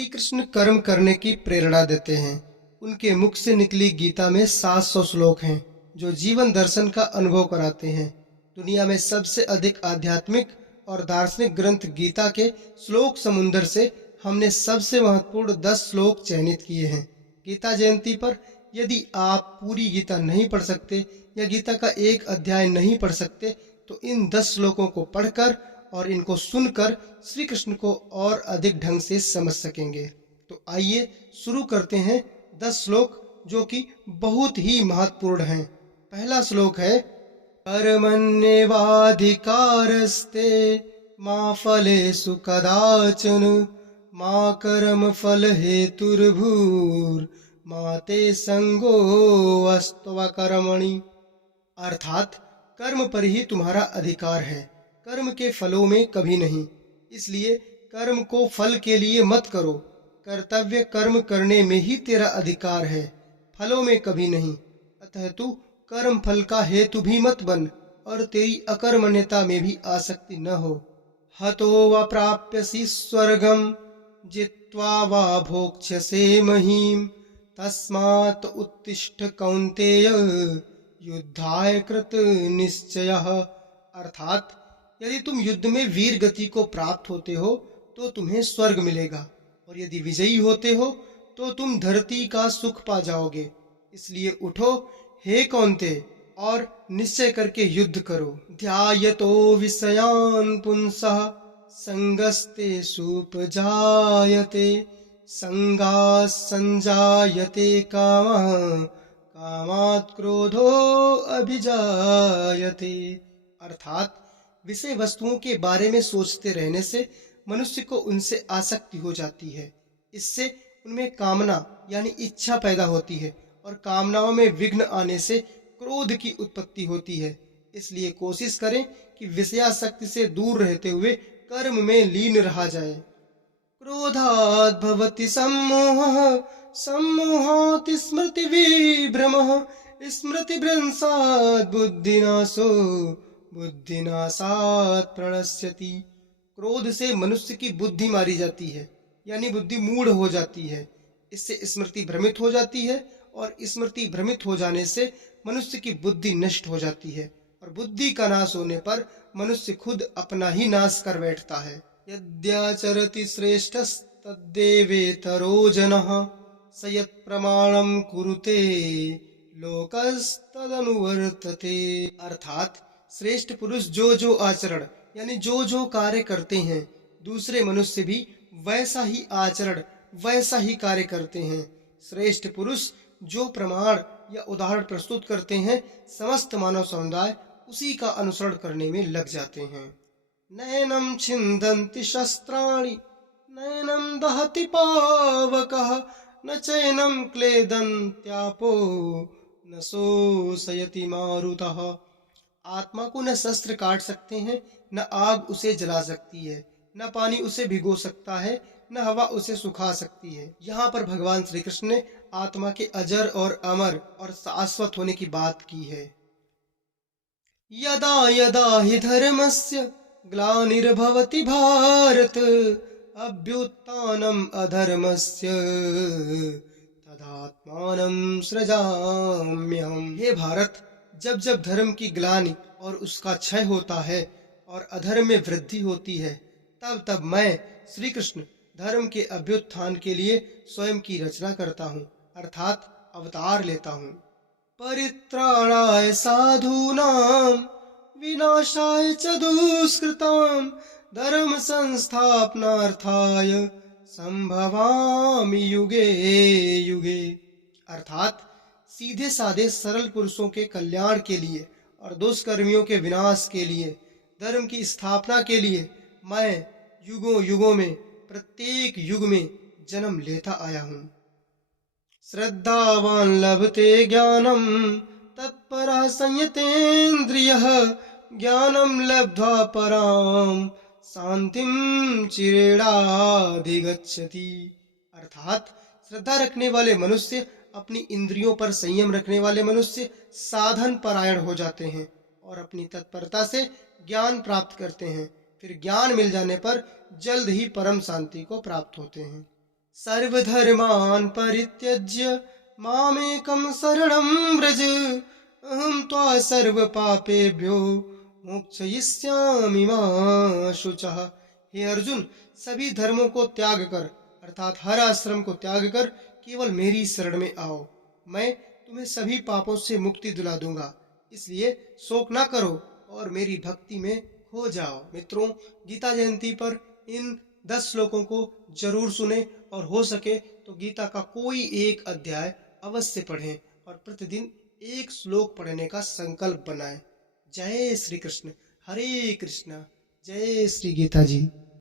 श्री कृष्ण कर्म करने की प्रेरणा देते हैं। उनके मुख से निकली गीता में 700 श्लोक हैं जो जीवन दर्शन का अनुभव कराते हैं। दुनिया में सबसे अधिक आध्यात्मिक और दार्शनिक ग्रंथ गीता के श्लोक समुंदर से हमने सबसे महत्वपूर्ण 10 श्लोक चयनित किए हैं। गीता जयंती पर यदि आप पूरी गीता नहीं पढ़ सकते या गीता का एक अध्याय नहीं पढ़ सकते तो इन 10 श्लोकों को पढ़कर और इनको सुनकर श्री कृष्ण को और अधिक ढंग से समझ सकेंगे। तो आइए शुरू करते हैं 10 श्लोक जो कि बहुत ही महत्वपूर्ण हैं। पहला श्लोक है कर्मण्येवाधिकारस्ते मा फलेषु कदाचन मा कर्म फल हेतुर्भूर् मा ते संगोऽस्त्व कर्मणि। अर्थात कर्म पर ही तुम्हारा अधिकार है, कर्म के फलों में कभी नहीं। इसलिए कर्म को फल के लिए मत करो। कर्तव्य कर्म करने में ही तेरा अधिकार है, फलों में कभी नहीं। अतः तू कर्म फल का हेतु भी मत बन और तेरी अकर्मण्यता में भी आसक्ति न हो। हतो वा प्राप्यसि स्वर्गम जित्वा वा भोक्ष्यसे महीम तस्मात् उत्तिष्ठ कौन्तेय युद्धाय कृत निश्चयः। अर्थात यदि तुम युद्ध में वीर गति को प्राप्त होते हो तो तुम्हें स्वर्ग मिलेगा और यदि विजयी होते हो तो तुम धरती का सुख पा जाओगे। इसलिए उठो हे कौन्तेय और निश्चय करके युद्ध करो। ध्यायतो विषयान् पुंसः संगस्ते सुपजायते संगात् संजायते कामः कामात् क्रोधो अभिजायते। अर्थात विषय वस्तुओं के बारे में सोचते रहने से मनुष्य को उनसे आसक्ति हो जाती है। इससे उनमें कामना यानी इच्छा पैदा होती है और कामनाओं में विघ्न आने से क्रोध की उत्पत्ति होती है। इसलिए कोशिश करें कि विषयासक्ति से दूर रहते हुए कर्म में लीन रहा जाए। क्रोधात् भवति सम्मोहः सम्मोहात् स्मृति विभ्रमः स्मृतिभ्रंशात् बुद्धिनाशो बुद्धिनाशात् प्रणश्यति। क्रोध से मनुष्य की बुद्धि मारी जाती है यानी बुद्धि मूढ़ हो जाती है। इससे स्मृति भ्रमित हो जाती है और स्मृति भ्रमित हो जाने से मनुष्य की बुद्धि नष्ट हो जाती है और बुद्धि का नाश होने पर मनुष्य खुद अपना ही नाश कर बैठता है। यद्याचरति श्रेष्ठस्तद्देवेतरो जनः स यत्प्रमाणं कुरुते लोकस्तदनुवर्तते। अर्थात श्रेष्ठ पुरुष जो जो आचरण यानी जो जो कार्य करते हैं दूसरे मनुष्य भी वैसा ही आचरण वैसा ही कार्य करते हैं। श्रेष्ठ पुरुष जो प्रमाण या उदाहरण प्रस्तुत करते हैं समस्त मानव समुदाय उसी का अनुसरण करने में लग जाते हैं। नैनं छिन्दन्ति शस्त्राणि नैनं दहति पावकः न चैनं क्लेदन्त्यापो न शोषयति मारुतः। आत्मा को न शस्त्र काट सकते हैं, न आग उसे जला सकती है, न पानी उसे भिगो सकता है, न हवा उसे सुखा सकती है। यहाँ पर भगवान श्री कृष्ण ने आत्मा के अजर और अमर और शाश्वत होने की बात की है। यदा यदा हि धर्मस्य ग्लानिर्भवति भारत अभ्युत्थानम् अधर्मस्य तदात्मानं सृजाम्यहम्। हे भारत, जब जब धर्म की ग्लानि और उसका क्षय होता है और अधर्म में वृद्धि होती है तब तब मैं श्री कृष्ण धर्म के अभ्युत्थान के लिए स्वयं की रचना करता हूँ अर्थात अवतार लेता हूँ। परित्राणाय साधूनां विनाशाय च दुष्कृतां धर्म संस्थापनार्थाय संभवामि युगे युगे। अर्थात सीधे साधे सरल पुरुषों के कल्याण के लिए और दुष्कर्मियों के विनाश के लिए धर्म की स्थापना के लिए मैं युगों युगों में प्रत्येक युग में जन्म लेता आया हूँ। श्रद्धावान लभते ज्ञानम तत्परः संयतेन्द्रियः ज्ञानम लब्ध्वा पराम शांतिम चिरेणाधिगच्छति। अर्थात श्रद्धा रखने वाले मनुष्य, अपनी इंद्रियों पर संयम रखने वाले मनुष्य साधन परायण हो जाते हैं और अपनी तत्परता से ज्ञान प्राप्त करते हैं। फिर ज्ञान मिल जाने पर जल्द ही परम शांति को प्राप्त होते हैं। सर्वधर्मान् परित्यज्य मामेकं शरणं व्रज अहं त्वा सर्वपापेभ्यो मोक्षयिष्यामि मा शुचः। हे अर्जुन, सभी धर्मों को त्याग कर अर्थात हर आश्रम को त्याग कर केवल मेरी शरण में आओ। मैं तुम्हें सभी पापों से मुक्ति दिला दूंगा। इसलिए शोक ना करो और मेरी भक्ति में खो जाओ। मित्रों, गीता जयंती पर इन 10 श्लोकों को जरूर सुने और हो सके तो गीता का कोई एक अध्याय अवश्य पढ़ें और प्रतिदिन एक श्लोक पढ़ने का संकल्प बनाएं। जय श्री कृष्ण। हरे कृष्णा। जय श्री गीता जी।